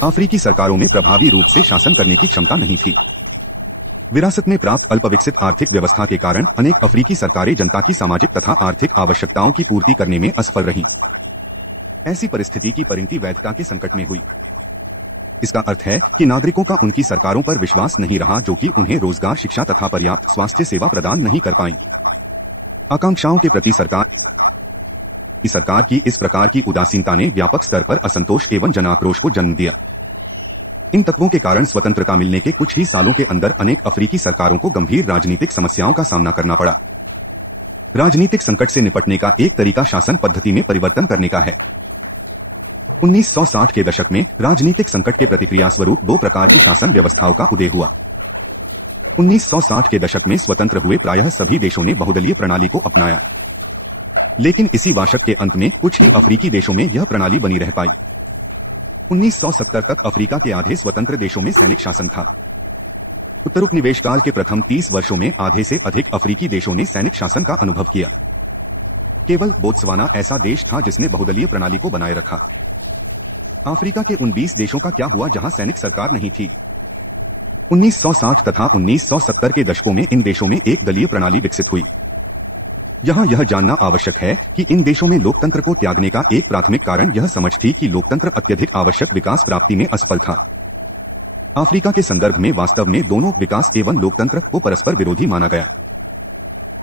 अफ्रीकी सरकारों में प्रभावी रूप से शासन करने की क्षमता नहीं थी। विरासत में प्राप्त अल्पविकसित आर्थिक व्यवस्था के कारण अनेक अफ्रीकी सरकारें जनता की सामाजिक तथा आर्थिक आवश्यकताओं की पूर्ति करने में असफल रहीं। ऐसी परिस्थिति की परिणति वैधता के संकट में हुई। इसका अर्थ है कि नागरिकों का उनकी सरकारों पर विश्वास नहीं रहा, जो कि उन्हें रोजगार, शिक्षा तथा पर्याप्त स्वास्थ्य सेवा प्रदान नहीं कर पाई। आकांक्षाओं के प्रति सरकार की इस प्रकार की उदासीनता ने व्यापक स्तर पर असंतोष एवं जन आक्रोश को जन्म दिया। इन तत्वों के कारण स्वतंत्रता मिलने के कुछ ही सालों के अंदर अनेक अफ्रीकी सरकारों को गंभीर राजनीतिक समस्याओं का सामना करना पड़ा। राजनीतिक संकट से निपटने का एक तरीका शासन पद्धति में परिवर्तन करने का है। 1960 के दशक में राजनीतिक संकट के प्रतिक्रिया स्वरूप दो प्रकार की शासन व्यवस्थाओं का उदय हुआ। 1960 के दशक में स्वतंत्र हुए प्रायः सभी देशों ने बहुदलीय प्रणाली को अपनाया, लेकिन इसी दशक के अंत में कुछ ही अफ्रीकी देशों में यह प्रणाली बनी रह पाई। 1970 तक अफ्रीका के आधे स्वतंत्र देशों में सैनिक शासन था। उत्तरोपनिवेशकाल के प्रथम 30 वर्षों में आधे से अधिक अफ्रीकी देशों ने सैनिक शासन का अनुभव किया। केवल बोत्सवाना ऐसा देश था जिसने बहुदलीय प्रणाली को बनाए रखा। अफ्रीका के उन 20 देशों का क्या हुआ जहां सैनिक सरकार नहीं थी? 1960 तथा 1970 के दशकों में इन देशों में एक दलीय प्रणाली विकसित हुई। यहाँ यह जानना आवश्यक है कि इन देशों में लोकतंत्र को त्यागने का एक प्राथमिक कारण यह समझ थी कि लोकतंत्र अत्यधिक आवश्यक विकास प्राप्ति में असफल था। अफ्रीका के संदर्भ में वास्तव में दोनों विकास एवं लोकतंत्र को परस्पर विरोधी माना गया।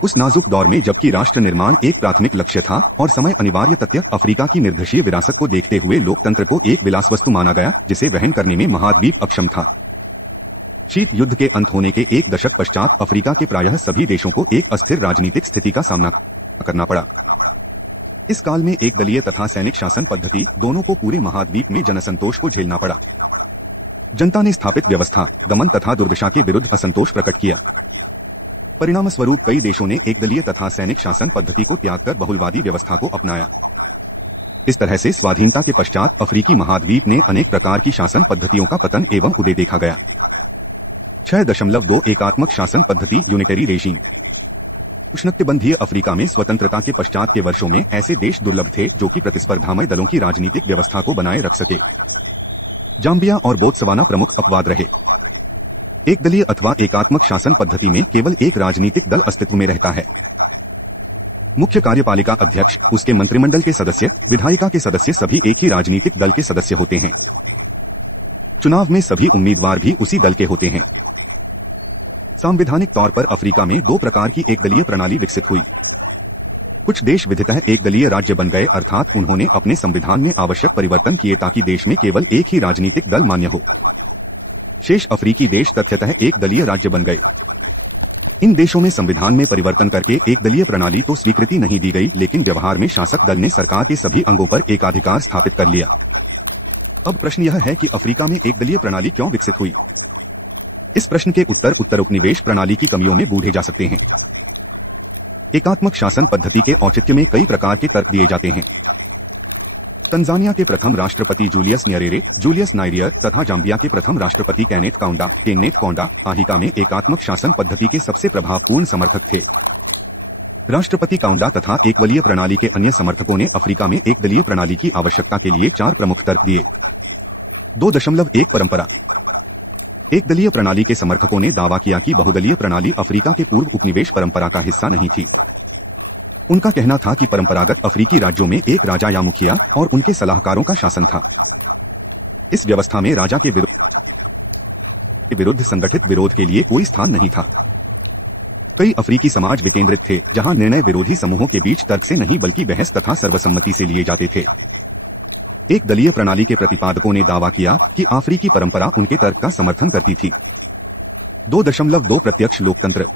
उस नाजुक दौर में जबकि राष्ट्र निर्माण एक प्राथमिक लक्ष्य था और समय अनिवार्य तथ्य अफ्रीका की निर्दशीय विरासत को देखते हुए लोकतंत्र को एक विलास वस्तु माना गया जिसे वहन करने में महाद्वीप अक्षम था। शीत युद्ध के अंत होने के एक दशक पश्चात अफ्रीका के प्रायः सभी देशों को एक अस्थिर राजनीतिक स्थिति का सामना करना पड़ा। इस काल में एक दलीय तथा सैनिक शासन पद्धति दोनों को पूरे महाद्वीप में जनसंतोष को झेलना पड़ा। जनता ने स्थापित व्यवस्था, दमन तथा दुर्दशा के विरुद्ध असंतोष प्रकट किया। परिणामस्वरूप कई देशों ने एक दलीय तथा सैनिक शासन पद्धति को त्याग कर बहुलवादी व्यवस्था को अपनाया। इस तरह से स्वाधीनता के पश्चात अफ्रीकी महाद्वीप ने अनेक प्रकार की शासन पद्धतियों का पतन एवं उदय देखा गया। 6.2 एकात्मक शासन पद्धति यूनिटरी रेजीम। उष्णकटिबंधीय अफ्रीका में स्वतंत्रता के पश्चात के वर्षों में ऐसे देश दुर्लभ थे जो कि प्रतिस्पर्धामय दलों की राजनीतिक व्यवस्था को बनाए रख सके। जाम्बिया और बोत्सवाना प्रमुख अपवाद रहे। एक दलीय अथवा एकात्मक शासन पद्धति में केवल एक राजनीतिक दल अस्तित्व में रहता है। मुख्य कार्यपालिका अध्यक्ष, उसके मंत्रिमंडल के सदस्य, विधायिका के सदस्य सभी एक ही राजनीतिक दल के सदस्य होते हैं। चुनाव में सभी उम्मीदवार भी उसी दल के होते हैं। संवैधानिक तौर पर अफ्रीका में दो प्रकार की एकदलीय प्रणाली विकसित हुई। कुछ देश विधितः एकदलीय राज्य बन गए, अर्थात उन्होंने अपने संविधान में आवश्यक परिवर्तन किए ताकि देश में केवल एक ही राजनीतिक दल मान्य हो। शेष अफ्रीकी देश तथ्यतः एक दलीय राज्य बन गए। इन देशों में संविधान में परिवर्तन करके एक दलीय प्रणाली तो स्वीकृति नहीं दी गई, लेकिन व्यवहार में शासक दल ने सरकार के सभी अंगों पर एकाधिकार स्थापित कर लिया। अब प्रश्न यह है कि अफ्रीका में एक दलीय प्रणाली क्यों विकसित हुई? इस प्रश्न के उत्तरोपनिवेश प्रणाली की कमियों में बूढ़े जा सकते हैं। एकात्मक शासन पद्धति के औचित्य में कई प्रकार के तर्क दिए जाते हैं। तंजानिया के प्रथम राष्ट्रपति जूलियस नायरियर तथा जाम्बिया के प्रथम राष्ट्रपति केन्नेथ कौंडा अफ्रीका में एकात्मक शासन पद्धति के सबसे प्रभावपूर्ण समर्थक थे। राष्ट्रपति कौंडा तथा एकवलीय प्रणाली के अन्य समर्थकों ने अफ्रीका में एक दलीय प्रणाली की आवश्यकता के लिए 4 प्रमुख तर्क दिए। 2.1 परंपरा। एक दलीय प्रणाली के समर्थकों ने दावा किया कि बहुदलीय प्रणाली अफ्रीका के पूर्व उपनिवेश परंपरा का हिस्सा नहीं थी। उनका कहना था कि परंपरागत अफ्रीकी राज्यों में एक राजा या मुखिया और उनके सलाहकारों का शासन था। इस व्यवस्था में राजा के विरुद्ध संगठित विरोध के लिए कोई स्थान नहीं था। कई अफ्रीकी समाज विकेंद्रित थे, जहां निर्णय विरोधी समूहों के बीच तर्क से नहीं बल्कि बहस तथा सर्वसम्मति से लिए जाते थे। एक दलीय प्रणाली के प्रतिपादकों ने दावा किया कि अफ्रीकी परंपरा उनके तर्क का समर्थन करती थी। 2.2 प्रत्यक्ष लोकतंत्र।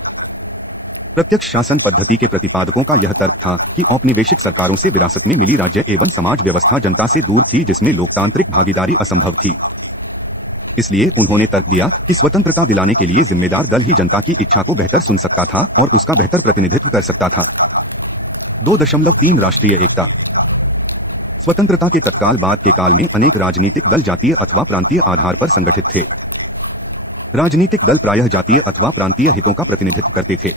प्रत्यक्ष शासन पद्धति के प्रतिपादकों का यह तर्क था कि औपनिवेशिक सरकारों से विरासत में मिली राज्य एवं समाज व्यवस्था जनता से दूर थी, जिसमें लोकतांत्रिक भागीदारी असंभव थी। इसलिए उन्होंने तर्क दिया कि स्वतंत्रता दिलाने के लिए जिम्मेदार दल ही जनता की इच्छा को बेहतर सुन सकता था और उसका बेहतर प्रतिनिधित्व कर सकता था। 2.3 राष्ट्रीय एकता। स्वतंत्रता के तत्काल बाद के काल में अनेक राजनीतिक दल जातीय अथवा प्रांतीय आधार पर संगठित थे। राजनीतिक दल प्रायः जातीय अथवा प्रांतीय हितों का प्रतिनिधित्व करते थे।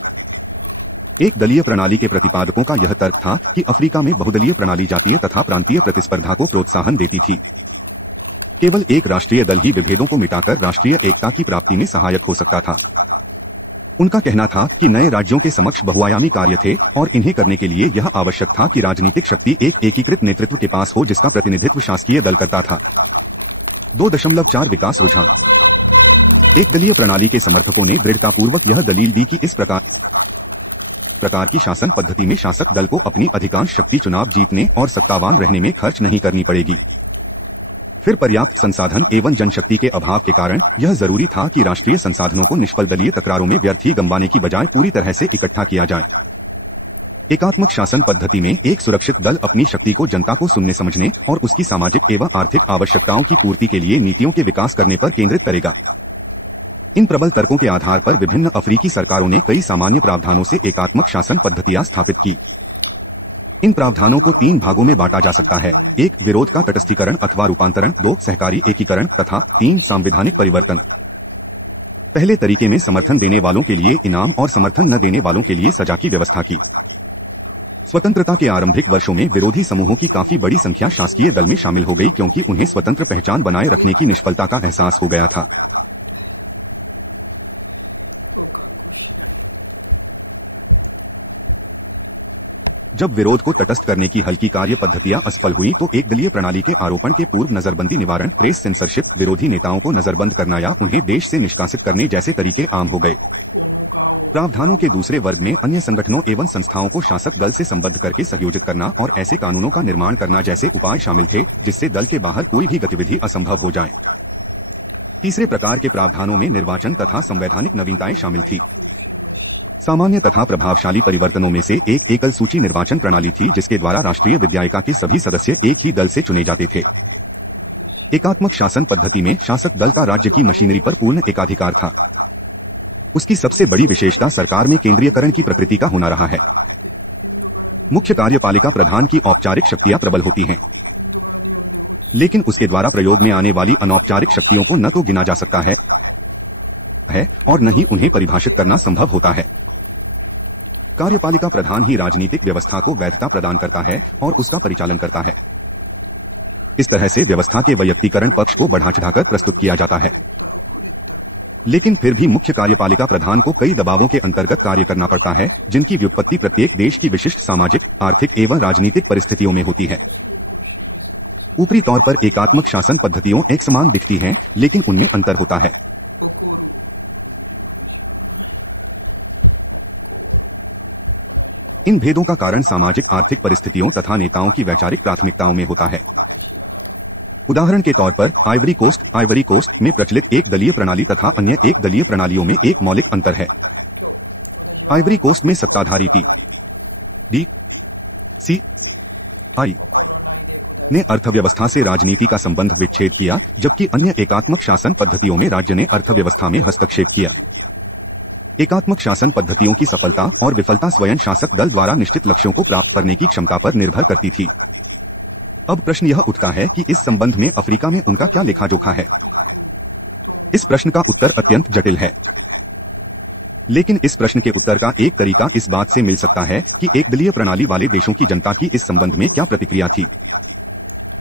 एक दलीय प्रणाली के प्रतिपादकों का यह तर्क था कि अफ्रीका में बहुदलीय प्रणाली जातीय तथा प्रांतीय प्रतिस्पर्धा को प्रोत्साहन देती थी। केवल एक राष्ट्रीय दल ही विभेदों को मिटाकर राष्ट्रीय एकता की प्राप्ति में सहायक हो सकता था। उनका कहना था कि नए राज्यों के समक्ष बहुआयामी कार्य थे और इन्हें करने के लिए यह आवश्यक था कि राजनीतिक शक्ति एक एकीकृत नेतृत्व के पास हो जिसका प्रतिनिधित्व शासकीय दल करता था। 2.4 विकास रुझान। एक दलीय प्रणाली के समर्थकों ने दृढ़तापूर्वक यह दलील दी कि इस प्रकार की शासन पद्धति में शासक दल को अपनी अधिकांश शक्ति चुनाव जीतने और सत्तावान रहने में खर्च नहीं करनी पड़ेगी। फिर पर्याप्त संसाधन एवं जनशक्ति के अभाव के कारण यह जरूरी था कि राष्ट्रीय संसाधनों को निष्फल दलीय तकरारों में व्यर्थ ही गंवाने की बजाय पूरी तरह से इकट्ठा किया जाए। एकात्मक शासन पद्धति में एक सुरक्षित दल अपनी शक्ति को जनता को सुनने समझने और उसकी सामाजिक एवं आर्थिक आवश्यकताओं की पूर्ति के लिए नीतियों के विकास करने पर केंद्रित करेगा। इन प्रबल तर्कों के आधार पर विभिन्न अफ्रीकी सरकारों ने कई सामान्य प्रावधानों से एकात्मक शासन पद्धतियां स्थापित की। इन प्रावधानों को 3 भागों में बांटा जा सकता है। 1 विरोध का तटस्थीकरण अथवा रूपांतरण, 2 सहकारी एकीकरण तथा 3 संवैधानिक परिवर्तन। पहले तरीके में समर्थन देने वालों के लिए इनाम और समर्थन न देने वालों के लिए सजा की व्यवस्था की। स्वतंत्रता के आरंभिक वर्षों में विरोधी समूहों की काफी बड़ी संख्या शासकीय दल में शामिल हो गई क्योंकि उन्हें स्वतंत्र पहचान बनाए रखने की निष्फलता का एहसास हो गया था। जब विरोध को तटस्थ करने की हल्की कार्य पद्धतियां असफल हुई तो एक दलीय प्रणाली के आरोपण के पूर्व नजरबंदी निवारण, प्रेस सेंसरशिप, विरोधी नेताओं को नजरबंद करना या उन्हें देश से निष्कासित करने जैसे तरीके आम हो गए। प्रावधानों के दूसरे वर्ग में अन्य संगठनों एवं संस्थाओं को शासक दल से संबद्ध करके सहयोजित करना और ऐसे कानूनों का निर्माण करना जैसे उपाय शामिल थे जिससे दल के बाहर कोई भी गतिविधि असंभव हो जाए। तीसरे प्रकार के प्रावधानों में निर्वाचन तथा संवैधानिक नवीनताएं शामिल थी। सामान्य तथा प्रभावशाली परिवर्तनों में से एक एकल सूची निर्वाचन प्रणाली थी जिसके द्वारा राष्ट्रीय विधायिका के सभी सदस्य एक ही दल से चुने जाते थे। एकात्मक शासन पद्धति में शासक दल का राज्य की मशीनरी पर पूर्ण एकाधिकार था। उसकी सबसे बड़ी विशेषता सरकार में केंद्रीयकरण की प्रकृति का होना रहा है। मुख्य कार्यपालिका प्रधान की औपचारिक शक्तियां प्रबल होती हैं, लेकिन उसके द्वारा प्रयोग में आने वाली अनौपचारिक शक्तियों को न तो गिना जा सकता है और न ही उन्हें परिभाषित करना संभव होता है। कार्यपालिका प्रधान ही राजनीतिक व्यवस्था को वैधता प्रदान करता है और उसका परिचालन करता है। इस तरह से व्यवस्था के वैयक्तिकरण पक्ष को बढ़ा चढ़ाकर प्रस्तुत किया जाता है, लेकिन फिर भी मुख्य कार्यपालिका प्रधान को कई दबावों के अंतर्गत कार्य करना पड़ता है जिनकी व्युत्पत्ति प्रत्येक देश की विशिष्ट सामाजिक, आर्थिक एवं राजनीतिक परिस्थितियों में होती है। ऊपरी तौर पर एकात्मक शासन पद्धतियों एक समान दिखती हैं, लेकिन उनमें अंतर होता है। इन भेदों का कारण सामाजिक आर्थिक परिस्थितियों तथा नेताओं की वैचारिक प्राथमिकताओं में होता है। उदाहरण के तौर पर आइवरी कोस्ट में प्रचलित एक दलीय प्रणाली तथा अन्य एक दलीय प्रणालियों में एक मौलिक अंतर है। आइवरी कोस्ट में सत्ताधारी PDCI ने अर्थव्यवस्था से राजनीति का संबंध विच्छेद किया, जबकि अन्य एकात्मक शासन पद्धतियों में राज्य ने अर्थव्यवस्था में हस्तक्षेप किया। एकात्मक शासन पद्धतियों की सफलता और विफलता स्वयं शासक दल द्वारा निश्चित लक्ष्यों को प्राप्त करने की क्षमता पर निर्भर करती थी। अब प्रश्न यह उठता है कि इस संबंध में अफ्रीका में उनका क्या लेखा जोखा है। इस प्रश्न का उत्तर अत्यंत जटिल है, लेकिन इस प्रश्न के उत्तर का एक तरीका इस बात से मिल सकता है कि एक दलीय प्रणाली वाले देशों की जनता की इस संबंध में क्या प्रतिक्रिया थी।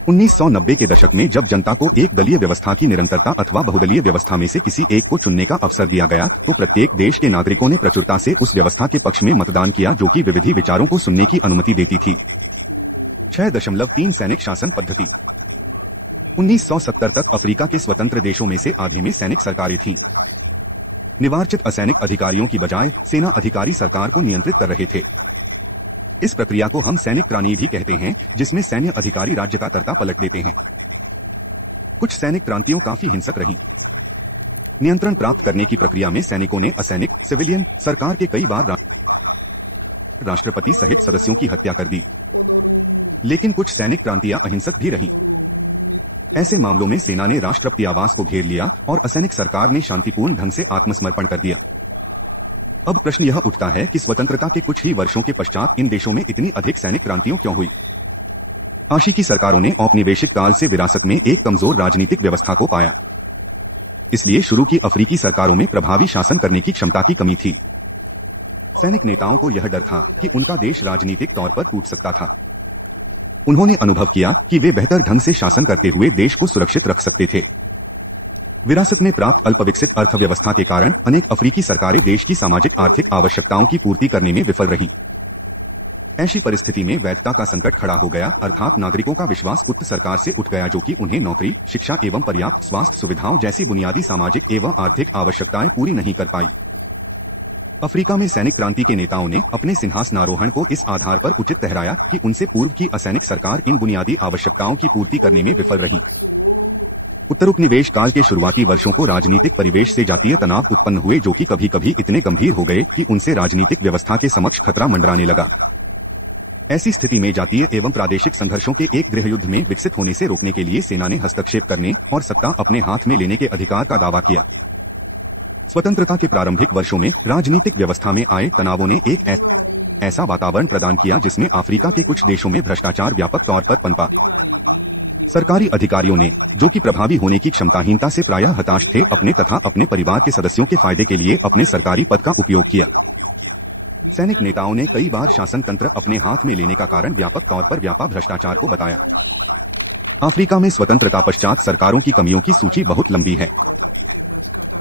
1990 के दशक में जब जनता को एक दलीय व्यवस्था की निरंतरता अथवा बहुदलीय व्यवस्था में से किसी एक को चुनने का अवसर दिया गया तो प्रत्येक देश के नागरिकों ने प्रचुरता से उस व्यवस्था के पक्ष में मतदान किया जो कि विविध विचारों को सुनने की अनुमति देती थी। 6.3 सैनिक शासन पद्धति। 1970 तक अफ्रीका के स्वतंत्र देशों में से आधे में सैनिक सरकारें थीं। निर्वाचित असैनिक अधिकारियों की बजाय सेना अधिकारी सरकार को नियंत्रित कर रहे थे। इस प्रक्रिया को हम सैनिक क्रांति भी कहते हैं, जिसमें सैन्य अधिकारी राज्य का तर्ता पलट देते हैं। कुछ सैनिक क्रांतियों काफी हिंसक रहीं। नियंत्रण प्राप्त करने की प्रक्रिया में सैनिकों ने असैनिक सिविलियन सरकार के कई बार राष्ट्रपति सहित सदस्यों की हत्या कर दी। लेकिन कुछ सैनिक क्रांतियां अहिंसक भी रहीं। ऐसे मामलों में सेना ने राष्ट्रपति आवास को घेर लिया और असैनिक सरकार ने शांतिपूर्ण ढंग से आत्मसमर्पण कर दिया। अब प्रश्न यह उठता है कि स्वतंत्रता के कुछ ही वर्षों के पश्चात इन देशों में इतनी अधिक सैनिक क्रांतियों क्यों हुई। आशिकी सरकारों ने औपनिवेशिक काल से विरासत में एक कमजोर राजनीतिक व्यवस्था को पाया, इसलिए शुरू की अफ्रीकी सरकारों में प्रभावी शासन करने की क्षमता की कमी थी। सैनिक नेताओं को यह डर था कि उनका देश राजनीतिक तौर पर टूट सकता था। उन्होंने अनुभव किया कि वे बेहतर ढंग से शासन करते हुए देश को सुरक्षित रख सकते थे। विरासत में प्राप्त अल्पविकसित अर्थव्यवस्था के कारण अनेक अफ्रीकी सरकारें देश की सामाजिक आर्थिक आवश्यकताओं की पूर्ति करने में विफल रहीं। ऐसी परिस्थिति में वैधता का संकट खड़ा हो गया, अर्थात नागरिकों का विश्वास उक्त सरकार से उठ गया जो कि उन्हें नौकरी, शिक्षा एवं पर्याप्त स्वास्थ्य सुविधाओं जैसी बुनियादी सामाजिक एवं आर्थिक आवश्यकताएं पूरी नहीं कर पाई। अफ्रीका में सैनिक क्रांति के नेताओं ने अपने सिंहासनारोहण को इस आधार पर उचित ठहराया कि उनसे पूर्व की असैनिक सरकार इन बुनियादी आवश्यकताओं की पूर्ति करने में विफल रही। उत्तरोपनिवेश काल के शुरुआती वर्षों को राजनीतिक परिवेश से जातीय तनाव उत्पन्न हुए जो कि कभी कभी इतने गंभीर हो गए कि उनसे राजनीतिक व्यवस्था के समक्ष खतरा मंडराने लगा। ऐसी स्थिति में जातीय एवं प्रादेशिक संघर्षों के एक गृहयुद्ध में विकसित होने से रोकने के लिए सेना ने हस्तक्षेप करने और सत्ता अपने हाथ में लेने के अधिकार का दावा किया। स्वतंत्रता के प्रारंभिक वर्षों में राजनीतिक व्यवस्था में आए तनावों ने एक ऐसा वातावरण प्रदान किया जिसमें अफ्रीका के कुछ देशों में भ्रष्टाचार व्यापक तौर पर पनपा। सरकारी अधिकारियों ने, जो कि प्रभावी होने की क्षमताहीनता से प्रायः हताश थे, अपने तथा अपने परिवार के सदस्यों के फायदे के लिए अपने सरकारी पद का उपयोग किया। सैनिक नेताओं ने कई बार शासन तंत्र अपने हाथ में लेने का कारण व्यापक तौर पर व्यापा भ्रष्टाचार को बताया। अफ्रीका में स्वतंत्रता पश्चात सरकारों की कमियों की सूची बहुत लंबी है।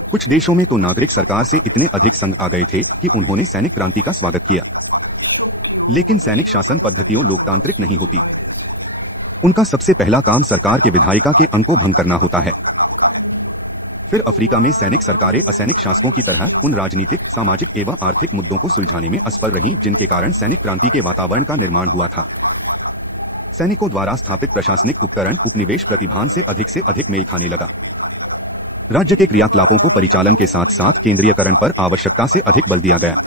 कुछ देशों में तो नागरिक सरकार से इतने अधिक संग आ गए थे कि उन्होंने सैनिक क्रांति का स्वागत किया। लेकिन सैनिक शासन पद्धतियों लोकतांत्रिक नहीं होती। उनका सबसे पहला काम सरकार के विधायिका के अंग को भंग करना होता है। फिर अफ्रीका में सैनिक सरकारें असैनिक शासकों की तरह उन राजनीतिक, सामाजिक एवं आर्थिक मुद्दों को सुलझाने में असफल रहीं जिनके कारण सैनिक क्रांति के वातावरण का निर्माण हुआ था। सैनिकों द्वारा स्थापित प्रशासनिक उपकरण उपनिवेश प्रतिभान से अधिक मेल खाने लगा। राज्य के क्रियाकलापों को परिचालन के साथ साथ केंद्रीयकरण पर आवश्यकता से अधिक बल दिया गया।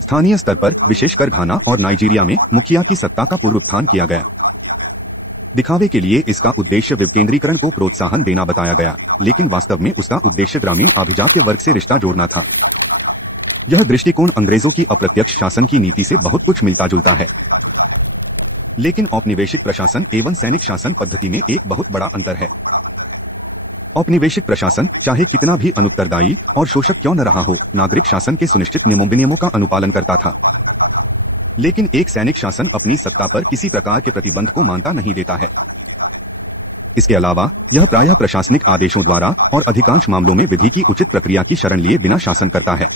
स्थानीय स्तर पर, विशेषकर घाना और नाइजीरिया में, मुखिया की सत्ता का पुनरुत्थान किया गया। दिखावे के लिए इसका उद्देश्य विकेंद्रीकरण को प्रोत्साहन देना बताया गया, लेकिन वास्तव में उसका उद्देश्य ग्रामीण अभिजात्य वर्ग से रिश्ता जोड़ना था। यह दृष्टिकोण अंग्रेजों की अप्रत्यक्ष शासन की नीति से बहुत कुछ मिलता जुलता है। लेकिन औपनिवेशिक प्रशासन एवं सैनिक शासन पद्धति में एक बहुत बड़ा अंतर है। औपनिवेशिक प्रशासन चाहे कितना भी अनुत्तरदायी और शोषक क्यों न रहा हो, नागरिक शासन के सुनिश्चित नियमों का अनुपालन करता था। लेकिन एक सैनिक शासन अपनी सत्ता पर किसी प्रकार के प्रतिबंध को मानता नहीं देता है। इसके अलावा यह प्रायः प्रशासनिक आदेशों द्वारा और अधिकांश मामलों में विधि की उचित प्रक्रिया की शरण लिए बिना शासन करता है।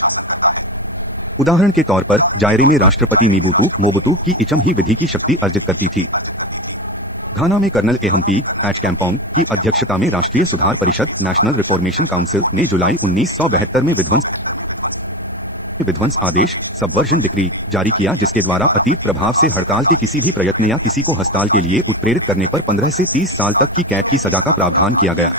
उदाहरण के तौर पर जायरे में राष्ट्रपति मोबुतु की इचम ही विधि की शक्ति अर्जित करती थी। घाना में कर्नल एहम्पीग एचकैम्पोंग की अध्यक्षता में राष्ट्रीय सुधार परिषद नेशनल रिफॉर्मेशन काउंसिल ने जुलाई 1972 में विध्वंस आदेश सबवर्जन डिक्री जारी किया, जिसके द्वारा अतीत प्रभाव से हड़ताल के किसी भी प्रयत्न या किसी को हड़ताल के लिए उत्प्रेरित करने पर 15 से 30 साल तक की कैद की सजा का प्रावधान किया गया।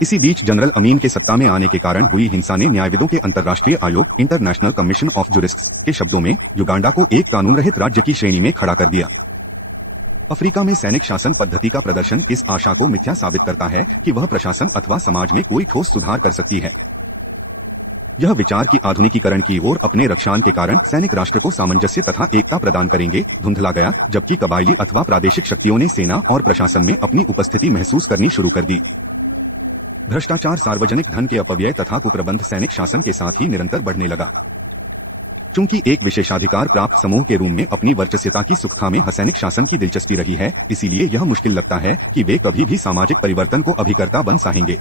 इसी बीच जनरल अमीन के सत्ता में आने के कारण हुई हिंसा ने न्यायविदों के अंतर्राष्ट्रीय आयोग इंटरनेशनल कमीशन ऑफ जुरिस्ट्स के शब्दों में युगांडा को एक कानून रहित राज्य की श्रेणी में खड़ा कर दिया। अफ्रीका में सैनिक शासन पद्धति का प्रदर्शन इस आशा को मिथ्या साबित करता है कि वह प्रशासन अथवा समाज में कोई ठोस सुधार कर सकती है। यह विचार की आधुनिकीकरण की ओर अपने रक्षान के कारण सैनिक राष्ट्र को सामंजस्य तथा एकता प्रदान करेंगे धुंधला गया, जबकि कबायली अथवा प्रादेशिक शक्तियों ने सेना और प्रशासन में अपनी उपस्थिति महसूस करनी शुरू कर दी। भ्रष्टाचार, सार्वजनिक धन के अपव्यय तथा कुप्रबंध सैनिक शासन के साथ ही निरंतर बढ़ने लगा। चूंकि एक विशेषाधिकार प्राप्त समूह के रूप में अपनी वर्चस्वता की सुखखा में सैनिक शासन की दिलचस्पी रही है, इसीलिए यह मुश्किल लगता है कि वे कभी भी सामाजिक परिवर्तन को अभिकर्ता बन सकेंगे।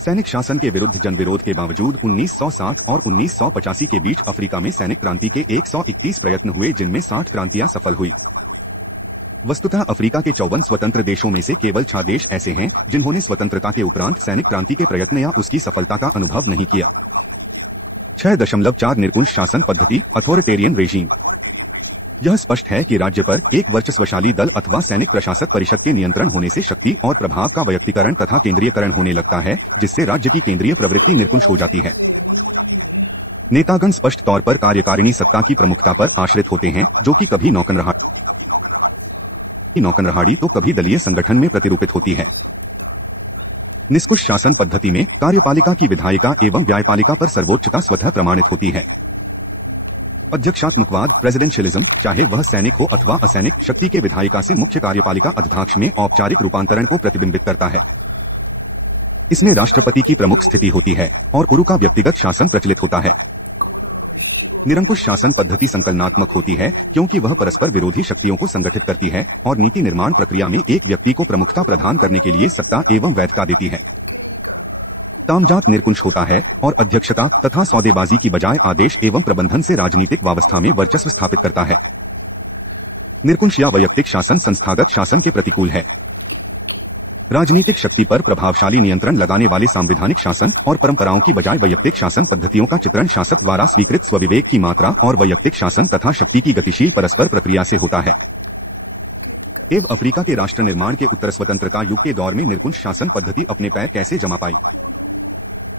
सैनिक शासन के विरुद्ध जनविरोध के बावजूद 1960 और 1985 के बीच अफ्रीका में सैनिक क्रांति के 131 प्रयत्न हुए, जिनमें 60 क्रांतियां सफल हुई। वस्तुतः अफ्रीका के 54 स्वतंत्र देशों में से केवल 6 देश ऐसे हैं जिन्होंने स्वतंत्रता के उपरांत सैनिक क्रांति के प्रयत्न या उसकी सफलता का अनुभव नहीं किया। 6.4 निरंकुश शासन पद्धति अथॉरिटेरियन रेजीम। यह स्पष्ट है कि राज्य पर एक वर्चस्वशाली दल अथवा सैनिक प्रशासक परिषद के नियंत्रण होने से शक्ति और प्रभाव का वैयक्तिकरण तथा केंद्रीयकरण होने लगता है, जिससे राज्य की केंद्रीय प्रवृत्ति निरंकुश हो जाती है। नेतागण स्पष्ट तौर पर कार्यकारिणी सत्ता की प्रमुखता पर आश्रित होते हैं, जो कि कभी नौकरहाड़ी तो कभी दलीय संगठन में प्रतिरूपित होती है। निष्कुश शासन पद्धति में कार्यपालिका की विधायिका एवं न्यायपालिका पर सर्वोच्चता स्वतः प्रमाणित होती है। अध्यक्षात्मकवाद प्रेसिडेंशियलिज्म, चाहे वह सैनिक हो अथवा असैनिक, शक्ति के विधायिका से मुख्य कार्यपालिका अध्यक्ष में औपचारिक रूपांतरण को प्रतिबिंबित करता है। इसमें राष्ट्रपति की प्रमुख स्थिति होती है और उरु का व्यक्तिगत शासन प्रचलित होता है। निरंकुश शासन पद्धति संकलनात्मक होती है क्योंकि वह परस्पर विरोधी शक्तियों को संगठित करती है और नीति निर्माण प्रक्रिया में एक व्यक्ति को प्रमुखता प्रदान करने के लिए सत्ता एवं वैधता देती है। तामजात निरंकुश होता है और अध्यक्षता तथा सौदेबाजी की बजाय आदेश एवं प्रबंधन से राजनीतिक व्यवस्था में वर्चस्व स्थापित करता है। निरंकुश या वैयक्तिक शासन संस्थागत शासन के प्रतिकूल है। राजनीतिक शक्ति पर प्रभावशाली नियंत्रण लगाने वाले सांविधानिक शासन और परंपराओं की बजाय वैयक्तिक शासन पद्धतियों का चित्रण शासक द्वारा स्वीकृत स्वविवेक की मात्रा और वैयक्तिक शासन तथा शक्ति की गतिशील परस्पर प्रक्रिया से होता है। एवं अफ्रीका के राष्ट्र निर्माण के उत्तर स्वतंत्रता युग के दौर में निरंकुश शासन पद्धति अपने पैर कैसे जमा पाई?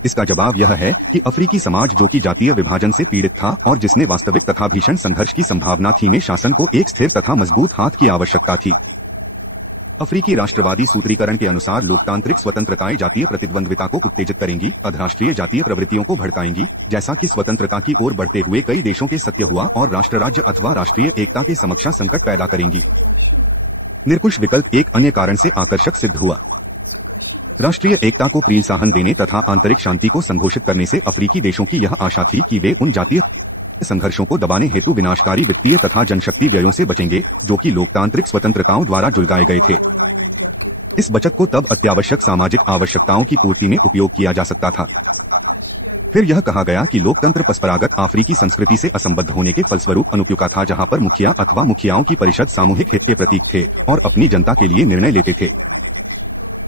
इसका जवाब यह है कि अफ्रीकी समाज जो कि जातीय विभाजन से पीड़ित था और जिसने वास्तविक तथा भीषण संघर्ष की संभावना थी में शासन को एक स्थिर तथा मजबूत हाथ की आवश्यकता थी। अफ्रीकी राष्ट्रवादी सूत्रीकरण के अनुसार लोकतांत्रिक स्वतंत्रताएं जातीय प्रतिद्वंद्विता को उत्तेजित करेंगी, अधराष्ट्रीय जातीय प्रवृत्तियों को भड़काएंगी, जैसा कि स्वतंत्रता की ओर बढ़ते हुए कई देशों के सत्य हुआ, और राष्ट्र राज्य अथवा राष्ट्रीय एकता के समक्षा संकट पैदा करेंगी। निरंकुश विकल्प एक अन्य कारण से आकर्षक सिद्ध हुआ। राष्ट्रीय एकता को प्रोत्साहन देने तथा आंतरिक शांति को संघोषित करने से अफ्रीकी देशों की यह आशा थी कि वे उन जातीय संघर्षों को दबाने हेतु विनाशकारी वित्तीय तथा जनशक्ति व्ययों से बचेंगे जो कि लोकतांत्रिक स्वतंत्रताओं द्वारा जुलगाए गए थे। इस बचत को तब अत्यावश्यक सामाजिक आवश्यकताओं की पूर्ति में उपयोग किया जा सकता था। फिर यह कहा गया कि लोकतंत्र परंपरागत अफ्रीकी संस्कृति से असंबद्ध होने के फलस्वरूप अनुपयुक्त था, जहां पर मुखिया अथवा मुखियाओं की परिषद सामूहिक हित के प्रतीक थे और अपनी जनता के लिए निर्णय लेते थे।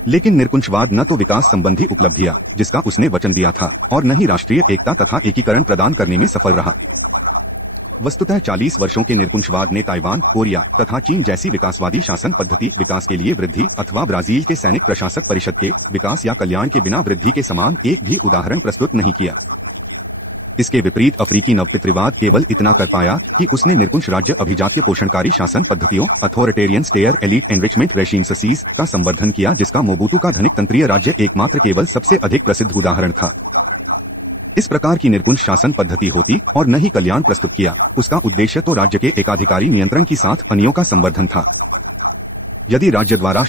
लेकिन निरंकुशवाद न तो विकास संबंधी उपलब्धियां जिसका उसने वचन दिया था और न ही राष्ट्रीय एकता तथा एकीकरण प्रदान करने में सफल रहा। वस्तुतः 40 वर्षों के निरंकुशवाद ने ताइवान, कोरिया तथा चीन जैसी विकासवादी शासन पद्धति विकास के लिए वृद्धि अथवा ब्राजील के सैनिक प्रशासक परिषद के विकास या कल्याण के बिना वृद्धि के समान एक भी उदाहरण प्रस्तुत नहीं किया। इसके विपरीत अफ्रीकी नवपितृवाद केवल इतना कर पाया कि उसने निरंकुश राज्य अभिजात्य पोषणकारी शासन पद्धतियों अथॉरिटेरियन स्टेयर एलीट एनरिचमेंट रेशिम्स का संवर्धन किया, जिसका मोबुतु का धनिक तंत्रीय राज्य एकमात्र केवल सबसे अधिक प्रसिद्ध उदाहरण था। इस प्रकार की निरंकुश शासन पद्धति होती और न ही कल्याण प्रस्तुत किया, उसका उद्देश्य तो राज्य के एकाधिकारी नियंत्रण की साथ अन्यों का संवर्धन था। यदि राज्य द्वारा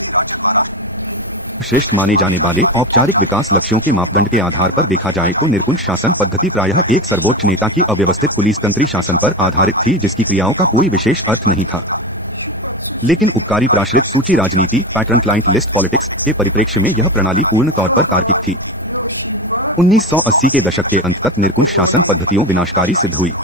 श्रेष्ठ माने जाने वाले औपचारिक विकास लक्ष्यों के मापदंड के आधार पर देखा जाए तो निरंकुश शासन पद्धति प्रायः एक सर्वोच्च नेता की अव्यवस्थित कुलीसतंत्री शासन पर आधारित थी, जिसकी क्रियाओं का कोई विशेष अर्थ नहीं था। लेकिन उपकारी प्राश्रित सूची राजनीति पैटर्न क्लाइंट लिस्ट पॉलिटिक्स के परिप्रेक्ष्य में यह प्रणाली पूर्ण तौर पर तार्किक थी। 1980 के दशक के अंत तक निरंकुश शासन पद्धतियों विनाशकारी सिद्ध हुई।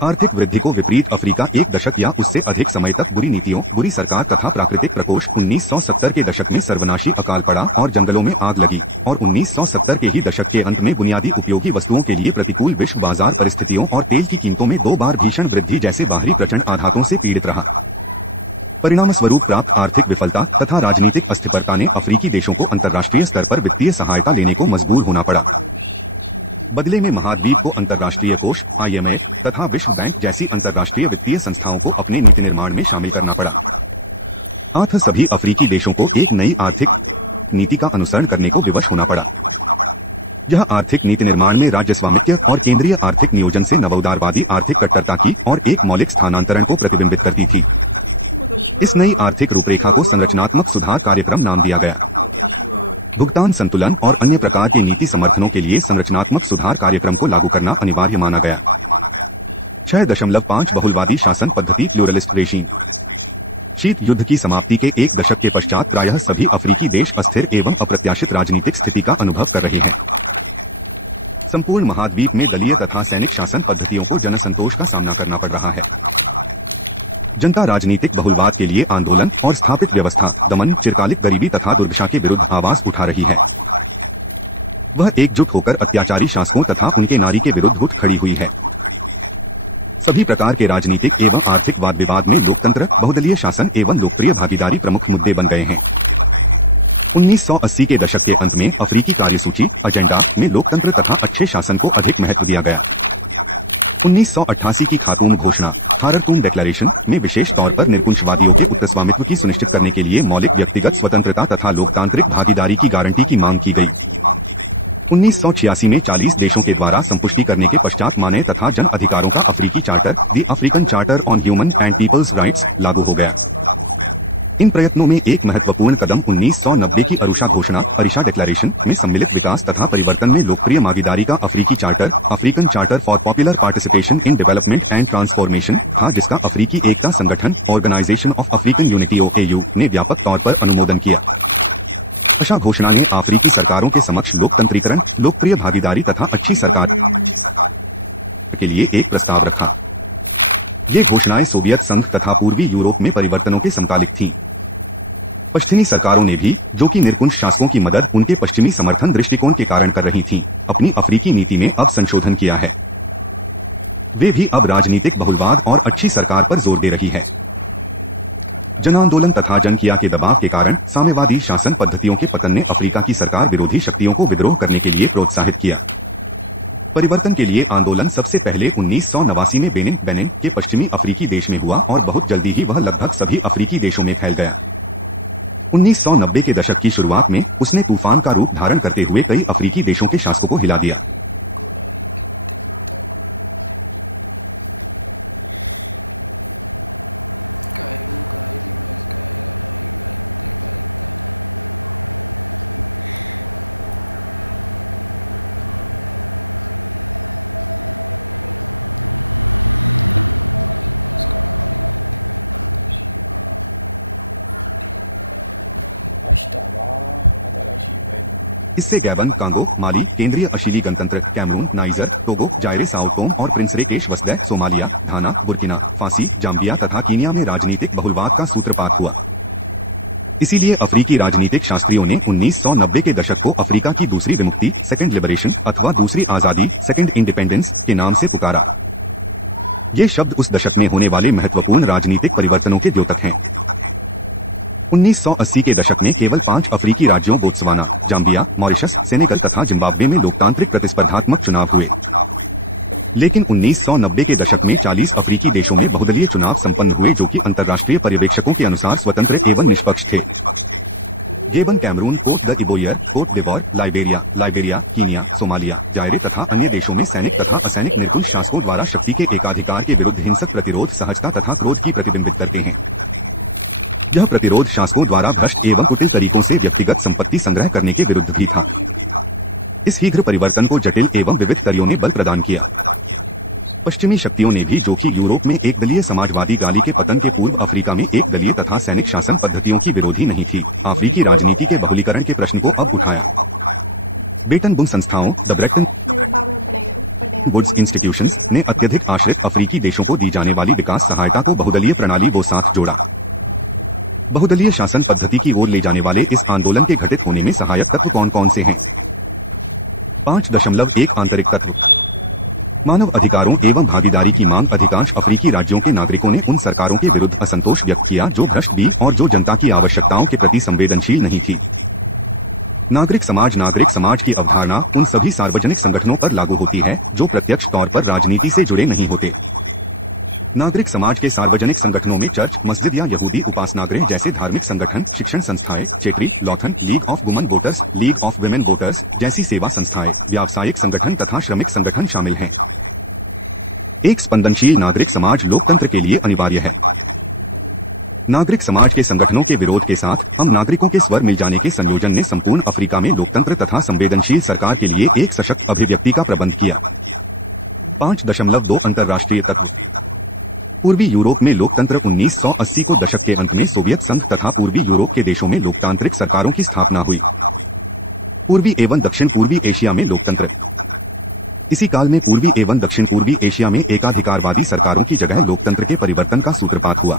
आर्थिक वृद्धि को विपरीत अफ्रीका एक दशक या उससे अधिक समय तक बुरी नीतियों, बुरी सरकार तथा प्राकृतिक प्रकोष्ठ 1970 के दशक में सर्वनाशी अकाल पड़ा और जंगलों में आग लगी, और 1970 के ही दशक के अंत में बुनियादी उपयोगी वस्तुओं के लिए प्रतिकूल विश्व बाजार परिस्थितियों और तेल की कीमतों में 2 बार भीषण वृद्धि जैसे बाहरी प्रचंड आघातों से पीड़ित रहा। परिणाम स्वरूप प्राप्त आर्थिक विफलता तथा राजनीतिक अस्थिरता ने अफ्रीकी देशों को अंतर्राष्ट्रीय स्तर पर वित्तीय सहायता लेने को मजबूर होना पड़ा। बदले में महाद्वीप को अंतर्राष्ट्रीय कोष IMF तथा विश्व बैंक जैसी अंतर्राष्ट्रीय वित्तीय संस्थाओं को अपने नीति निर्माण में शामिल करना पड़ा। अतः सभी अफ्रीकी देशों को एक नई आर्थिक नीति का अनुसरण करने को विवश होना पड़ा। यह आर्थिक नीति निर्माण में राज्य स्वामित्व और केंद्रीय आर्थिक नियोजन से नवउदारवादी आर्थिक कट्टरता की और एक मौलिक स्थानांतरण को प्रतिबिंबित करती थी। इस नई आर्थिक रूपरेखा को संरचनात्मक सुधार कार्यक्रम नाम दिया गया। भुगतान संतुलन और अन्य प्रकार के नीति समर्थनों के लिए संरचनात्मक सुधार कार्यक्रम को लागू करना अनिवार्य माना गया। 6.5 बहुलवादी शासन पद्धति प्लूरलिस्ट रेशीम। शीत युद्ध की समाप्ति के एक दशक के पश्चात प्रायः सभी अफ्रीकी देश अस्थिर एवं अप्रत्याशित राजनीतिक स्थिति का अनुभव कर रहे हैं। संपूर्ण महाद्वीप में दलीय तथा सैनिक शासन पद्धतियों को जनसंतोष का सामना करना पड़ रहा है। जनता राजनीतिक बहुलवाद के लिए आंदोलन और स्थापित व्यवस्था दमन, चिरकालिक गरीबी तथा दुर्दशा के विरुद्ध आवाज उठा रही है। वह एकजुट होकर अत्याचारी शासकों तथा उनके नारी के विरुद्ध उठ खड़ी हुई है। सभी प्रकार के राजनीतिक एवं आर्थिक वाद विवाद में लोकतंत्र, बहुदलीय शासन एवं लोकप्रिय भागीदारी प्रमुख मुद्दे बन गए हैं। 1980 के दशक के अंत में अफ्रीकी कार्यसूची एजेंडा में लोकतंत्र तथा अच्छे शासन को अधिक महत्व दिया गया। 1988 की खातूम घोषणा खारतूम डिक्लेरेशन में विशेष तौर पर निरंकुशवादियों के उत्तरस्वामित्व की सुनिश्चित करने के लिए मौलिक व्यक्तिगत स्वतंत्रता तथा लोकतांत्रिक भागीदारी की गारंटी की मांग की गई। 1986 में 40 देशों के द्वारा संपुष्टि करने के पश्चात मानव तथा जन अधिकारों का अफ्रीकी charter the African charter on human and peoples rights लागू हो गया। इन प्रयत्नों में एक महत्वपूर्ण कदम 1990 की अरुषा घोषणा अरिशा डिक्लेरेशन में सम्मिलित विकास तथा परिवर्तन में लोकप्रिय भागीदारी का अफ्रीकी charter African charter for popular participation in development and transformation था, जिसका अफ्रीकी एकता संगठन organisation of African unity OAU ने व्यापक तौर पर अनुमोदन किया। अरुषा घोषणा ने अफ्रीकी सरकारों के समक्ष लोकतंत्रीकरण, लोकप्रिय भागीदारी तथा अच्छी सरकार के लिए एक प्रस्ताव रखा। ये घोषणाएं सोवियत संघ तथा पूर्वी यूरोप में परिवर्तनों के समकालिक थीं। पश्चिमी सरकारों ने भी, जो कि निरंकुश शासकों की मदद उनके पश्चिमी समर्थन दृष्टिकोण के कारण कर रही थीं, अपनी अफ्रीकी नीति में अब संशोधन किया है। वे भी अब राजनीतिक बहुलवाद और अच्छी सरकार पर जोर दे रही है। जन आंदोलन तथा जनकिया के दबाव के कारण साम्यवादी शासन पद्धतियों के पतन ने अफ्रीका की सरकार विरोधी शक्तियों को विद्रोह करने के लिए प्रोत्साहित किया। परिवर्तन के लिए आंदोलन सबसे पहले 1989 में बेनिन के पश्चिमी अफ्रीकी देश में हुआ और बहुत जल्दी ही वह लगभग सभी अफ्रीकी देशों में फैल गया। 1990 के दशक की शुरुआत में उसने तूफान का रूप धारण करते हुए कई अफ्रीकी देशों के शासकों को हिला दिया। इससे गैबन, कांगो, माली, केंद्रीय अशीली गणतंत्र, Cameroon, Niger, Togo, Zaire Sao Tome और प्रिंस केश वसदै, Somalia, Ghana, Burkina Faso, Zambia तथा कीनिया में राजनीतिक बहुलवाद का सूत्रपात हुआ। इसीलिए अफ्रीकी राजनीतिक शास्त्रियों ने 1990 के दशक को अफ्रीका की दूसरी विमुक्ति, सेकंड लिबरेशन अथवा दूसरी आजादी, सेकंड इंडिपेंडेंस के नाम से पुकारा। ये शब्द उस दशक में होने वाले महत्वपूर्ण राजनीतिक परिवर्तनों के द्योतक हैं। 1980 के दशक में केवल 5 अफ्रीकी राज्यों बोत्सवाना, जाम्बिया, मॉरिशस, सेनेगल तथा जिम्बाब्वे में लोकतांत्रिक प्रतिस्पर्धात्मक चुनाव हुए। लेकिन 1990 के दशक में 40 अफ्रीकी देशों में बहुदलीय चुनाव संपन्न हुए, जो कि अंतर्राष्ट्रीय पर्यवेक्षकों के अनुसार स्वतंत्र एवं निष्पक्ष थे। Gabon, Cameroon, Cote d'Ivoire, Cote d'Ivoire, Liberia, Kenya, Somalia, Zaire तथा अन्य देशों में सैनिक तथा असैनिक निरंकुश शासकों द्वारा शक्ति के एकाधिकार के विरुद्ध हिंसक प्रतिरोध सहजता तथा क्रोध की प्रतिबिंबित करते हैं। यह प्रतिरोध शासकों द्वारा भ्रष्ट एवं कुटिल तरीकों से व्यक्तिगत संपत्ति संग्रह करने के विरुद्ध भी था। इस शीघ्र परिवर्तन को जटिल एवं विविध कार्यों ने बल प्रदान किया। पश्चिमी शक्तियों ने भी, जो कि यूरोप में एक दलीय समाजवादी गाली के पतन के पूर्व अफ्रीका में एक दलीय तथा सैनिक शासन पद्धतियों की विरोधी नहीं थी, अफ्रीकी राजनीति के बहुलीकरण के प्रश्न को अब उठाया। बेटन बुंग संस्थाओं, द ब्रेटन वुड्स इंस्टीट्यूशंस ने अत्यधिक आश्रित अफ्रीकी देशों को दी जाने वाली विकास सहायता को बहुदलीय प्रणाली वो साथ जोड़ा। बहुदलीय शासन पद्धति की ओर ले जाने वाले इस आंदोलन के घटित होने में सहायक तत्व कौन कौन से हैं? 5.1 आंतरिक तत्व। मानव अधिकारों एवं भागीदारी की मांग। अधिकांश अफ्रीकी राज्यों के नागरिकों ने उन सरकारों के विरुद्ध असंतोष व्यक्त किया जो भ्रष्ट भी और जो जनता की आवश्यकताओं के प्रति संवेदनशील नहीं थी। नागरिक समाज की अवधारणा उन सभी सार्वजनिक संगठनों पर लागू होती है जो प्रत्यक्ष तौर पर राजनीति से जुड़े नहीं होते। नागरिक समाज के सार्वजनिक संगठनों में चर्च, मस्जिद या यहूदी उपासनागृह जैसे धार्मिक संगठन, शिक्षण संस्थाएं, चेटरी, लॉथन, league of women voters, league of women voters जैसी सेवा संस्थाएं, व्यावसायिक संगठन तथा श्रमिक संगठन शामिल हैं। एक स्पंदनशील नागरिक समाज लोकतंत्र के लिए अनिवार्य है। नागरिक समाज के संगठनों के विरोध के साथ आम नागरिकों के स्वर मिल जाने के संयोजन ने संपूर्ण अफ्रीका में लोकतंत्र तथा संवेदनशील सरकार के लिए एक सशक्त अभिव्यक्ति का प्रबंध किया। 5.2 अंतर्राष्ट्रीय तत्व। पूर्वी यूरोप में लोकतंत्र। 1980 को दशक के अंत में सोवियत संघ तथा पूर्वी यूरोप के देशों में लोकतांत्रिक सरकारों की स्थापना हुई। पूर्वी एवं दक्षिण पूर्वी एशिया में लोकतंत्र। इसी काल में पूर्वी एवं दक्षिण पूर्वी एशिया में एकाधिकारवादी सरकारों की जगह लोकतंत्र के परिवर्तन का सूत्रपात हुआ।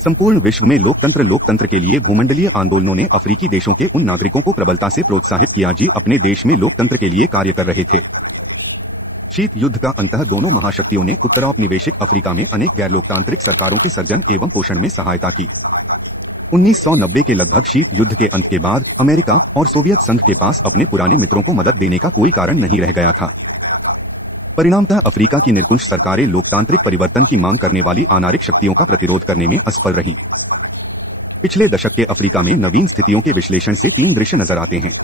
संपूर्ण विश्व में लोकतंत्र के लिए भूमंडलीय आंदोलनों ने अफ्रीकी देशों के उन नागरिकों को प्रबलता से प्रोत्साहित किया जो अपने देश में लोकतंत्र के लिए कार्य कर रहे थे। शीत युद्ध का अंत दोनों महाशक्तियों ने उत्तरौपनिवेशिक अफ्रीका में अनेक गैर लोकतांत्रिक सरकारों के सर्जन एवं पोषण में सहायता की। 1990 के लगभग शीत युद्ध के अंत के बाद अमेरिका और सोवियत संघ के पास अपने पुराने मित्रों को मदद देने का कोई कारण नहीं रह गया था। परिणामतः अफ्रीका की निरंकुश सरकारें लोकतांत्रिक परिवर्तन की मांग करने वाली अनारिक शक्तियों का प्रतिरोध करने में असफल रहीं। पिछले दशक के अफ्रीका में नवीन स्थितियों के विश्लेषण से 3 दृश्य नजर आते हैं।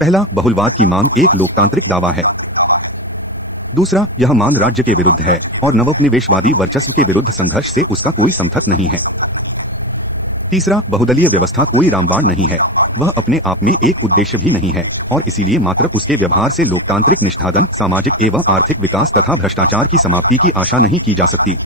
पहला, बहुलवाद की मांग एक लोकतांत्रिक दावा है। दूसरा, यह मांग राज्य के विरुद्ध है और नवोपनिवेशवादी वर्चस्व के विरुद्ध संघर्ष से उसका कोई समर्थक नहीं है। तीसरा, बहुदलीय व्यवस्था कोई रामबाण नहीं है। वह अपने आप में एक उद्देश्य भी नहीं है और इसीलिए मात्र उसके व्यवहार से लोकतांत्रिक निष्ठादन, सामाजिक एवं आर्थिक विकास तथा भ्रष्टाचार की समाप्ति की आशा नहीं की जा सकती।